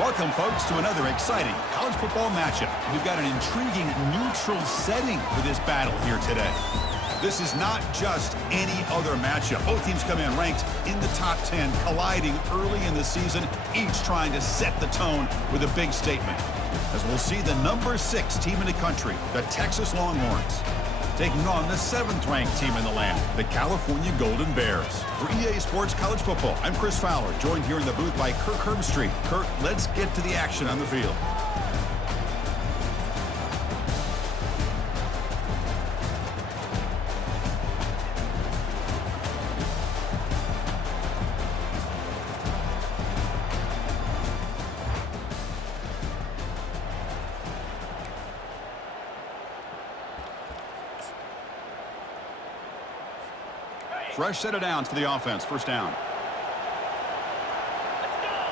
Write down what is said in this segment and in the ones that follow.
Welcome, folks, to another exciting college football matchup. We've got an intriguing neutral setting for this battle here today. This is not just any other matchup. Both teams come in ranked in the top 10, colliding early in the season, each trying to set the tone with a big statement. As we'll see the number 6 team in the country, the Texas Longhorns, taking on the 7th-ranked team in the land, the California Golden Bears. For EA Sports College Football, I'm Chris Fowler, joined here in the booth by Kirk Herbstreit. Kirk, let's get to the action on the field. Fresh set of downs for the offense. First down.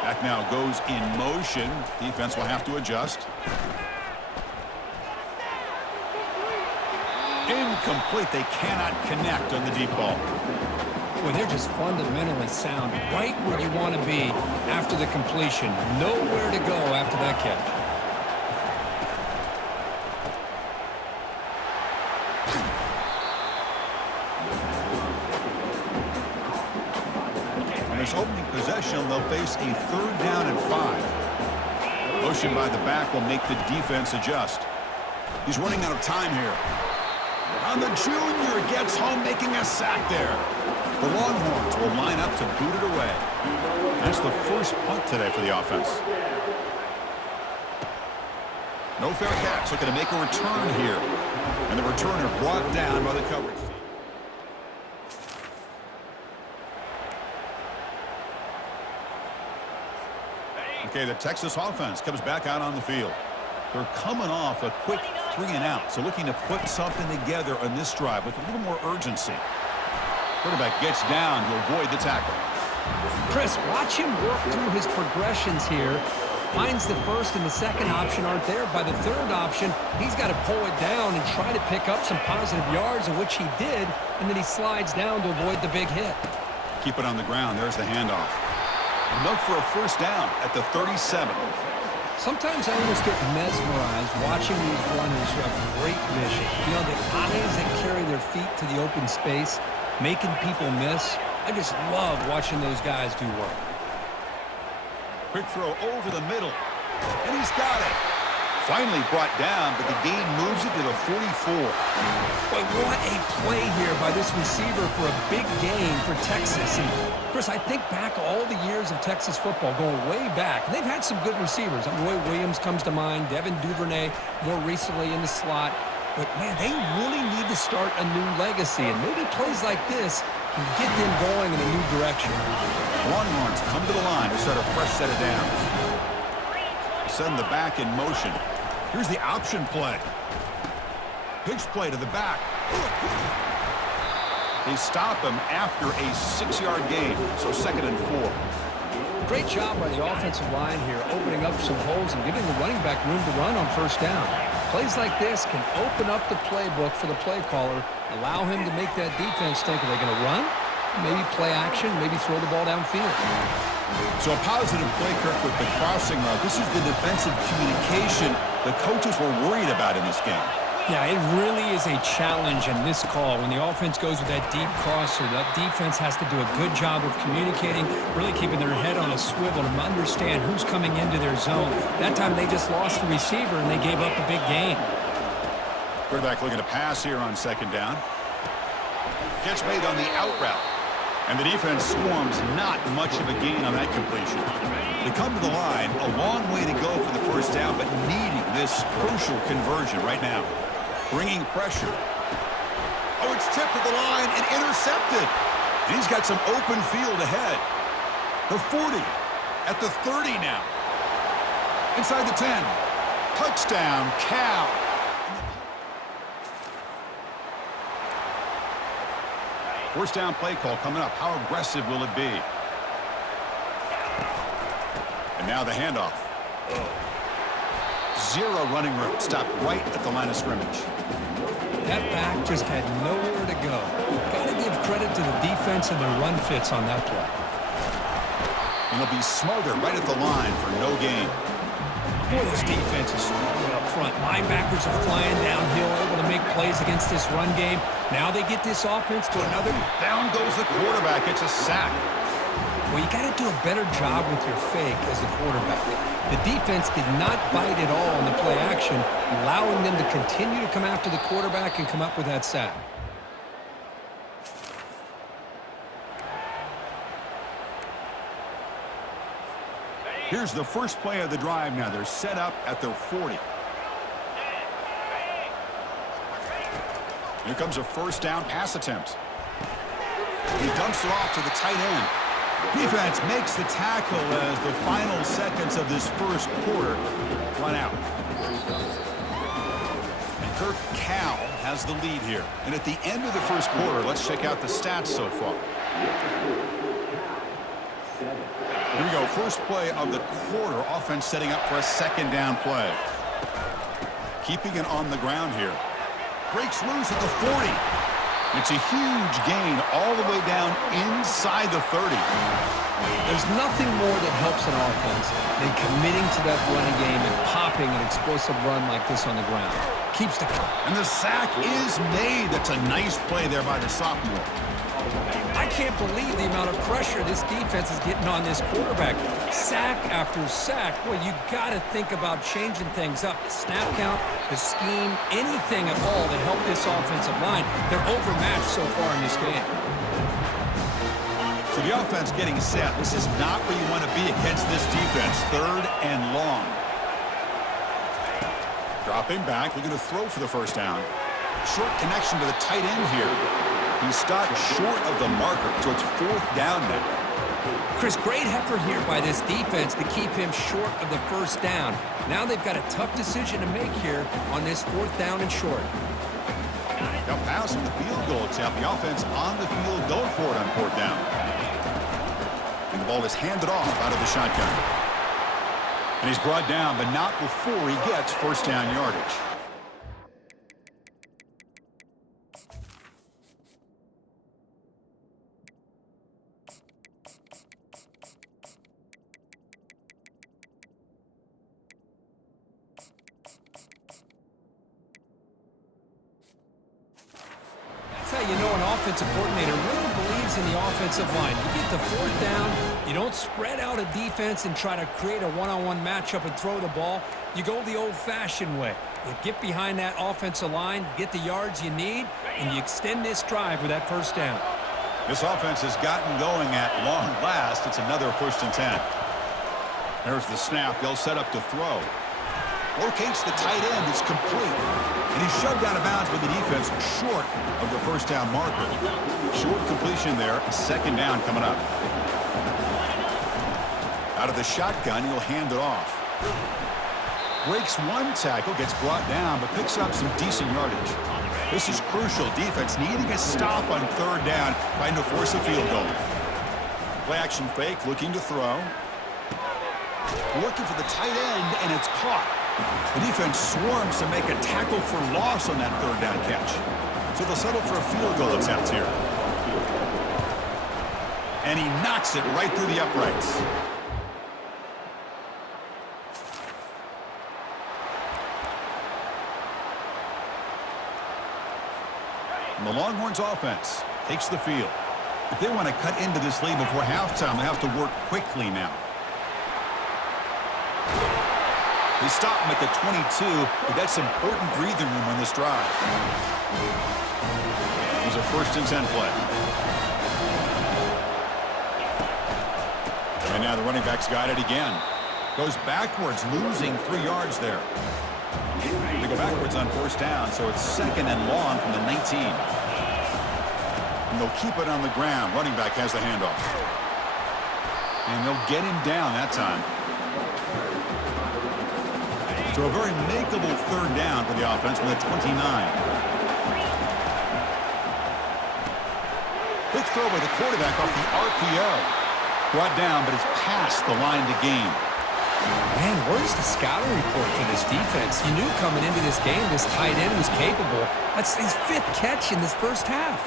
Back now goes in motion. Defense will have to adjust. Incomplete. They cannot connect on the deep ball. Well, they're just fundamentally sound, right where you want to be after the completion. Nowhere to go after that catch. This opening possession, they'll face a 3rd down and 5. Motion by the back will make the defense adjust. He's running out of time here. And the junior gets home, making a sack there. The Longhorns will line up to boot it away. That's the first punt today for the offense. No fair catch, looking to make a return here. And the returner brought down by the coverage. Okay, the Texas offense comes back out on the field. They're coming off a quick 3-and-out, so looking to put something together on this drive with a little more urgency. Quarterback gets down to avoid the tackle. Chris, watch him work through his progressions here. Finds the first and the second option aren't there. By the third option, he's got to pull it down and try to pick up some positive yards, in which he did, and then he slides down to avoid the big hit. Keep it on the ground. There's the handoff. Enough for a first down at the 37. Sometimes I almost get mesmerized watching these runners who have great vision. You know, the eyes that carry their feet to the open space, making people miss. I just love watching those guys do work. Quick throw over the middle. And he's got it. Finally brought down, but the gain moves it to the 44. Boy, what a play here by this receiver for a big gain for Texas. And Chris, I think back all the years of Texas football, going way back. And they've had some good receivers. Roy Williams comes to mind, Devin Duvernay more recently in the slot. But, man, they really need to start a new legacy. And maybe plays like this can get them going in a new direction. Longhorns come to the line to start a fresh set of downs. Send the back in motion. Here's the option play. Pitch play to the back. They stop him after a 6-yard gain, so 2nd and 4. Great job by the offensive line here, opening up some holes and giving the running back room to run on first down. Plays like this can open up the playbook for the play caller, allow him to make that defense think, are they going to run? Maybe play action, maybe throw the ball downfield. So a positive play, Kirk, with the crossing route. This is the defensive communication the coaches were worried about in this game. Yeah, it really is a challenge in this call. When the offense goes with that deep crosser, that defense has to do a good job of communicating, really keeping their head on a swivel to understand who's coming into their zone. That time they just lost the receiver and they gave up a big gain. Quarterback looking to pass here on 2nd down. Catch made on the out route. And the defense swarms not much of a gain on that completion. They come to the line, a long way to go for the first down, but needing this crucial conversion right now. Bringing pressure. Oh, it's tipped at the line and intercepted. And he's got some open field ahead. The 40 at the 30 now. Inside the 10. Touchdown, Cal. First down play call coming up. How aggressive will it be? And now the handoff. 0 running room. Stopped right at the line of scrimmage. That back just had nowhere to go. Got to give credit to the defense and the run fits on that play. And he'll be smothered right at the line for no gain. Boy, this defense is strong up front. Linebackers are flying downhill, able to make plays against this run game. Now they get this offense to another. Down goes the quarterback. It's a sack. Well, you got to do a better job with your fake as the quarterback. The defense did not bite at all on the play action, allowing them to continue to come after the quarterback and come up with that sack. Here's the first play of the drive now. They're set up at their 40. Here comes a first down pass attempt. He dumps it off to the tight end. Defense makes the tackle as the final seconds of this first quarter run out. And Kirk Cal has the lead here. And at the end of the first quarter, let's check out the stats so far. Here we go. First play of the quarter. Offense setting up for a second down play. Keeping it on the ground here. Breaks loose at the 40. It's a huge gain all the way down inside the 30. There's nothing more that helps an offense than committing to that running game and popping an explosive run like this on the ground. Keeps the... And the sack is made. That's a nice play there by the sophomore. I can't believe the amount of pressure this defense is getting on this quarterback. Sack after sack. Boy, you got to think about changing things up. The snap count, the scheme, anything at all to help this offensive line. They're overmatched so far in this game. So the offense getting set. This is not where you want to be against this defense. Third and long. Dropping back, looking to throw for the first down. Short connection to the tight end here. He stopped short of the marker, so it's fourth down now. Chris, great effort here by this defense to keep him short of the first down. Now they've got a tough decision to make here on this fourth down and short. Now passing the field goal attempt. The offense on the field going for it on fourth down. And the ball is handed off out of the shotgun. And he's brought down, but not before he gets first down yardage. That's how you know an offensive coordinator really believes in the offensive line. You get the fourth down, you don't spread out a defense and try to create a one-on-one matchup and throw the ball. You go the old-fashioned way. You get behind that offensive line, get the yards you need, and you extend this drive with that first down. This offense has gotten going at long last. It's another first and 10. There's the snap. They'll set up to throw. Locates the tight end. It's complete. And he's shoved out of bounds by the defense short of the first down marker. Short completion there. Second down coming up. Out of the shotgun, he'll hand it off. Breaks one tackle, gets brought down, but picks up some decent yardage. This is crucial. Defense needing a stop on third down, trying to force a field goal. Play action fake, looking to throw. Looking for the tight end, and it's caught. The defense swarms to make a tackle for loss on that third down catch. So they'll settle for a field goal attempt here. And he knocks it right through the uprights. And the Longhorns offense takes the field. If they want to cut into this lead before halftime, they have to work quickly now. They stop him at the 22, but that's important breathing room on this drive. It was a first and 10 play. And now the running back's got it again. Goes backwards, losing 3 yards there. They go backwards on first down, so it's second and long from the 19. And they'll keep it on the ground. Running back has the handoff. And they'll get him down that time. So a very makeable third down for the offense from the 29. Quick throw by the quarterback off the RPO. Brought down, but it's past the line to gain. Man, where's the scouting report for this defense? You knew coming into this game this tight end was capable. That's his 5th catch in this first half.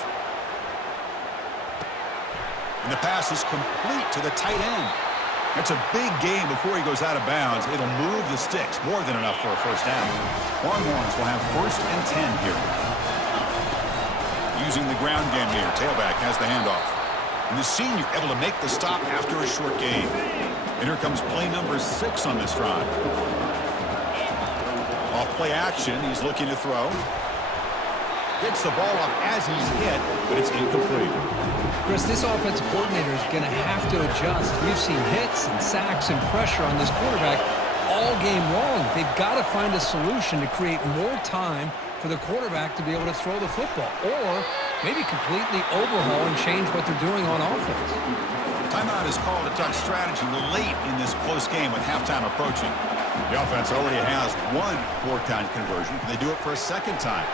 And the pass is complete to the tight end. That's a big gain before he goes out of bounds. It'll move the sticks. More than enough for a first down. Longhorns will have 1st and 10 here. Using the ground game here. Tailback has the handoff. And the senior able to make the stop after a short gain. And here comes play number 6 on this drive. Off play action. He's looking to throw. Gets the ball off as he's hit, but it's incomplete. Chris, this offensive coordinator is going to have to adjust. We've seen hits and sacks and pressure on this quarterback all game long. They've got to find a solution to create more time for the quarterback to be able to throw the football, or maybe completely overhaul and change what they're doing on offense. Timeout is called a Duck strategy late in this close game with halftime approaching. The offense already has 1 4th-down conversion. Can they do it for a second time?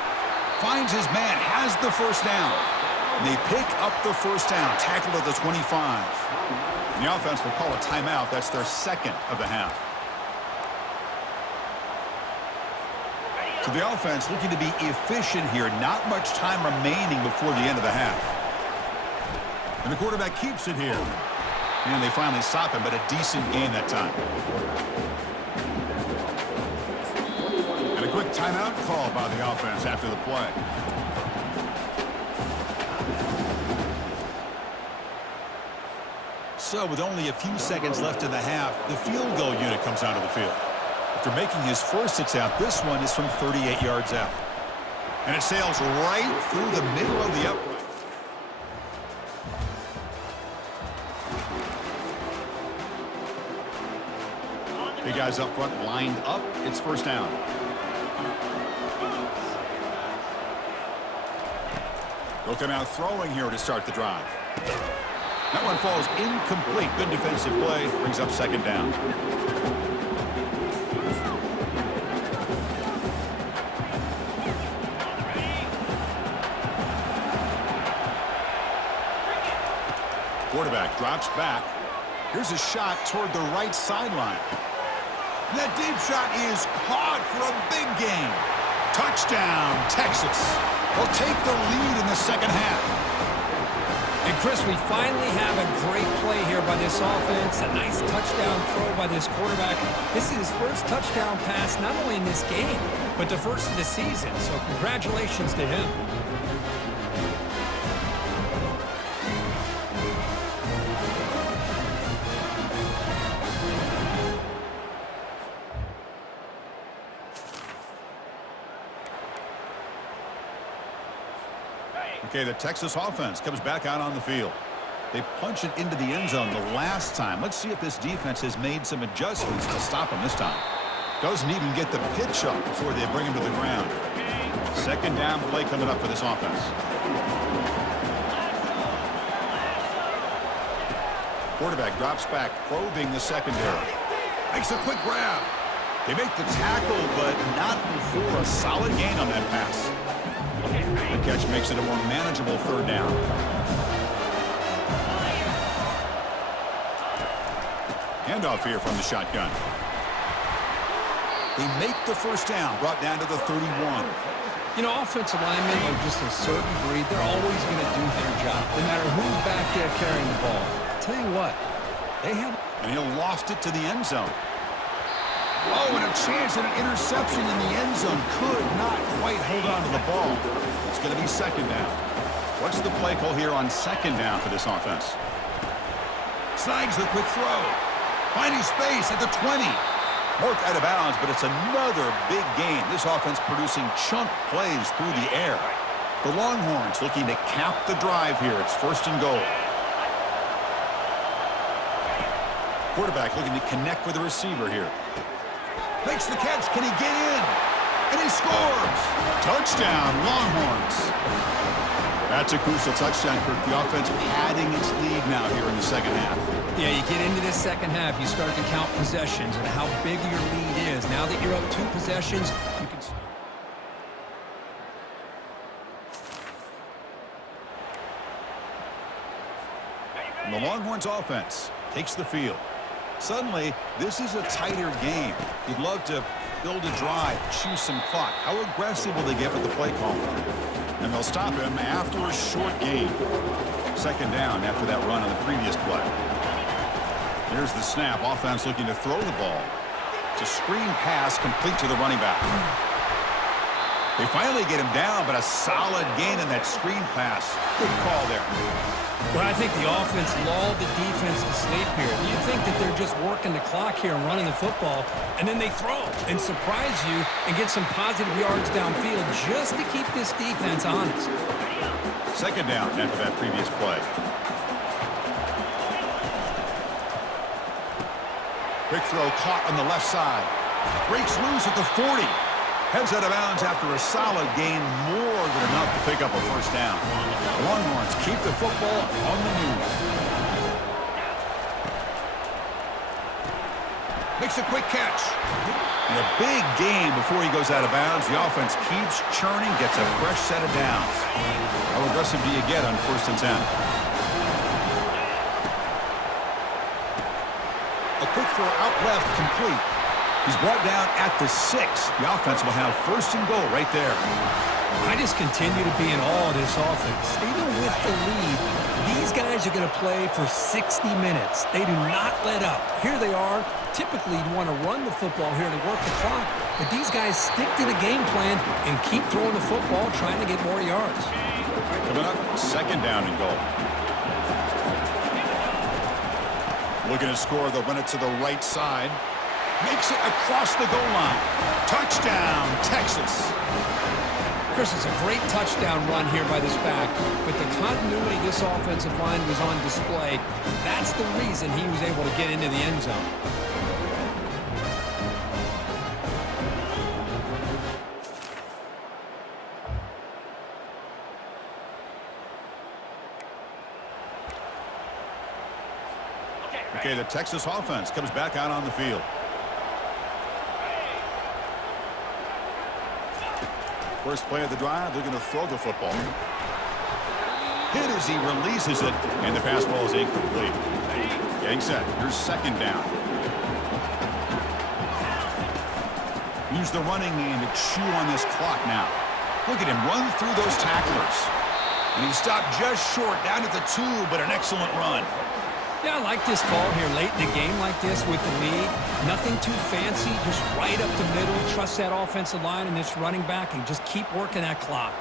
Finds his man, has the first down. And they pick up the first down, tackled at the 25. And the offense will call a timeout. That's their 2nd of the half. So the offense looking to be efficient here. Not much time remaining before the end of the half. And the quarterback keeps it here. And they finally stop him, but a decent gain that time. And a quick timeout call by the offense after the play. So with only a few seconds left in the half, the field goal unit comes onto the field. After making his first attempt, this one is from 38 yards out. And it sails right through the middle of the upright. Big guys up front lined up. It's first down. They'll come out throwing here to start the drive. That one falls incomplete. Good defensive play. Brings up 2nd down. Quarterback drops back. Here's a shot toward the right sideline. And that deep shot is caught for a big gain. Touchdown, Texas. They'll take the lead in the 2nd half. And Chris, we finally have a great play here by this offense. A nice touchdown throw by this quarterback. This is his first touchdown pass, not only in this game, but the first of the season. So congratulations to him. Okay, the Texas offense comes back out on the field. They punch it into the end zone the last time. Let's see if this defense has made some adjustments to stop him this time. Doesn't even get the pitch up before they bring him to the ground. 2nd down play coming up for this offense. Quarterback drops back, probing the secondary. Makes a quick grab. They make the tackle, but not before a solid gain on that pass. The catch makes it a more manageable 3rd down. Handoff here from the shotgun. They make the first down, brought down to the 31. You know, offensive linemen are just a certain breed. They're always going to do their job, no matter who's back there carrying the ball. I'll tell you what, they have... And he'll loft it to the end zone. Oh, and a chance at an interception in the end zone. Could not quite hold on to the ball. It's going to be 2nd down. What's the play call here on 2nd down for this offense? Snags the quick throw. Finding space at the 20. Marked out of bounds, but it's another big game. This offense producing chunk plays through the air. The Longhorns looking to cap the drive here. It's 1st and goal. Quarterback looking to connect with the receiver here. Makes the catch. Can he get in? And he scores! Touchdown, Longhorns. That's a crucial touchdown, Kirk. The offense padding its lead now here in the 2nd half. Yeah, you get into this 2nd half, you start to count possessions and how big your lead is. Now that you're up 2 possessions, you can... And the Longhorns offense takes the field. Suddenly, this is a tighter game. You'd love to build a drive, choose some clock. How aggressive will they get with the play call? And they'll stop him after a short gain. 2nd down after that run on the previous play. Here's the snap. Offense looking to throw the ball. It's a screen pass complete to the running back. They finally get him down, but a solid gain in that screen pass. Good call there. But I think the offense lulled the defense to sleep here. You think that they're just working the clock here and running the football, and then they throw and surprise you and get some positive yards downfield just to keep this defense honest. Second down after that previous play. Quick throw caught on the left side. Breaks loose at the 40. Heads out of bounds after a solid gain, more than enough to pick up a first down. Longhorns keep the football on the move. Makes a quick catch. And a big gain before he goes out of bounds. The offense keeps churning, gets a fresh set of downs. How aggressive do you get on 1st and 10? A quick throw out left, complete. He's brought down at the 6. The offense will have 1st and goal right there. I just continue to be in awe of this offense. Even with the lead, these guys are going to play for 60 minutes. They do not let up. Here they are. Typically, you want to run the football here to work the clock, but these guys stick to the game plan and keep throwing the football, trying to get more yards. Coming up, 2nd down and goal. Looking to score, they'll run it to the right side. Makes it across the goal line. Touchdown, Texas. Chris, it's a great touchdown run here by this back, but the continuity of this offensive line was on display. That's the reason he was able to get into the end zone. Okay, the Texas offense comes back out on the field. First play of the drive, they're going to throw the football. Hit as he releases it, and the pass ball is incomplete. Getting set. Here's 2nd down. Use the running game to chew on this clock now. Look at him run through those tacklers. And he stopped just short, down at the 2, but an excellent run. Yeah, I like this call here late in the game like this with the lead. Nothing too fancy, just right up the middle. Trust that offensive line and this running back and just keep working that clock.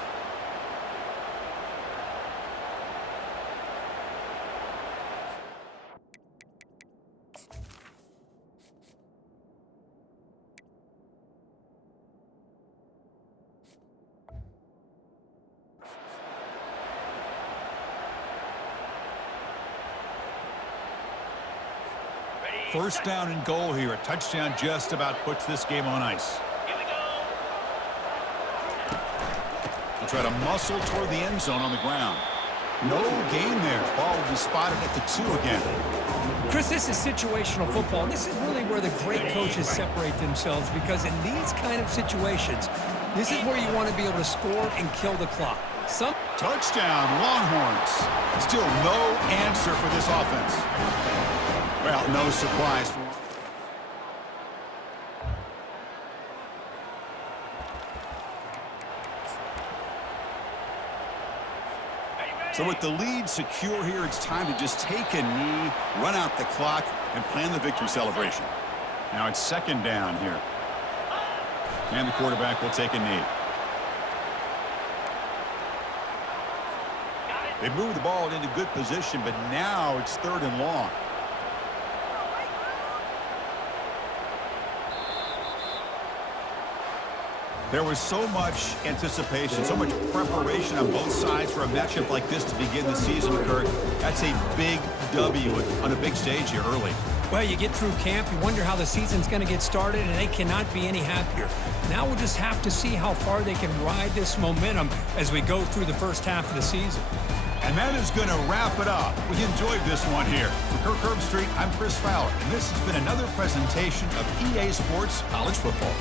First down and goal here. A touchdown just about puts this game on ice. He'll try to muscle toward the end zone on the ground. No gain there. Ball will be spotted at the 2 again. Chris, this is situational football. This is really where the great coaches separate themselves, because in these kind of situations, this is where you want to be able to score and kill the clock. Touchdown, Longhorns. Still no answer for this offense. Well, no surprise. So with the lead secure here, it's time to just take a knee, run out the clock, and plan the victory celebration. Now it's 2nd down here. And the quarterback will take a knee. They move the ball into good position, but now it's 3rd and long. There was so much anticipation, so much preparation on both sides for a matchup like this to begin the season, Kirk. That's a big W on a big stage here early. Well, you get through camp, you wonder how the season's going to get started, and they cannot be any happier. Now we'll just have to see how far they can ride this momentum as we go through the first half of the season. And that is going to wrap it up. We enjoyed this one here. For Kirk Herbstreit, I'm Chris Fowler, and this has been another presentation of EA Sports College Football.